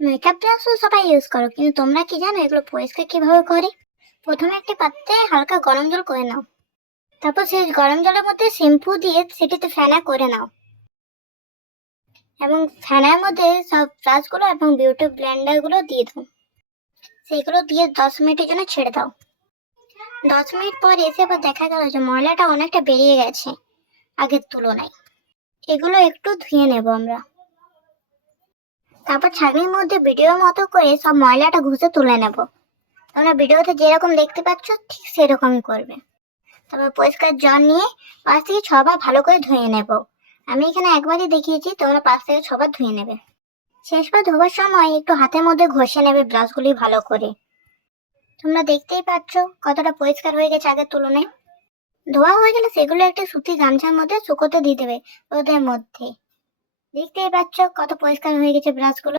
Makeup brush তো সবাই use করো, কিন্তু তোমরা কি জানো এগুলো পরিষ্কার কিভাবে করে? প্রথমে একটি পাত্রে হালকা গরম জল করে নাও, তারপর সেই গরম জলের মধ্যে শ্যাম্পু দিয়ে সেটিতে ফেনা করে নাও, এবং ফেনার মধ্যে সব ব্রাশগুলো এবং বিউটি ব্লেন্ডার গুলো দিয়ে দাও। সেগুলো দিয়ে 10 মিনিটের জন্য ছেড়ে দাও। 10 মিনিট পর এসে আবার দেখা গেল যে ময়লাটা অনেকটা বেরিয়ে গেছে আগের তুলনায়। এগুলো একটু ধুয়ে নেব আমরা। তারপর ছাঁকনির মধ্যে ভিডিওর মতো করে সব ময়লাটা ঘষে তুলে নেব। তোমরা ভিডিওতে যেরকম দেখতে পাচ্ছ ঠিক সেরকমই করবে। তারপর পরিষ্কার জল নিয়ে 5 থেকে 6 বার ভালো করে ধুয়ে নেব। আমি এখানে একবারই দেখিয়েছি, তোমরা 5 থেকে 6 বার ধুয়ে নেবে। শেষবার ধোবার সময় একটু হাতের মধ্যে ঘষে নেবে ব্রাশগুলি ভালো করে। তোমরা দেখতেই পাচ্ছ কতটা পরিষ্কার হয়ে গেছে আগের তুলনায়। ধোয়া হয়ে গেলে সেগুলো একটা সুতি গামছার মধ্যে শুকোতে দিয়ে দেবে রোদের মধ্যে। দেখতেই পাচ্ছ কত পরিষ্কার হয়ে গেছে ব্রাশগুলো।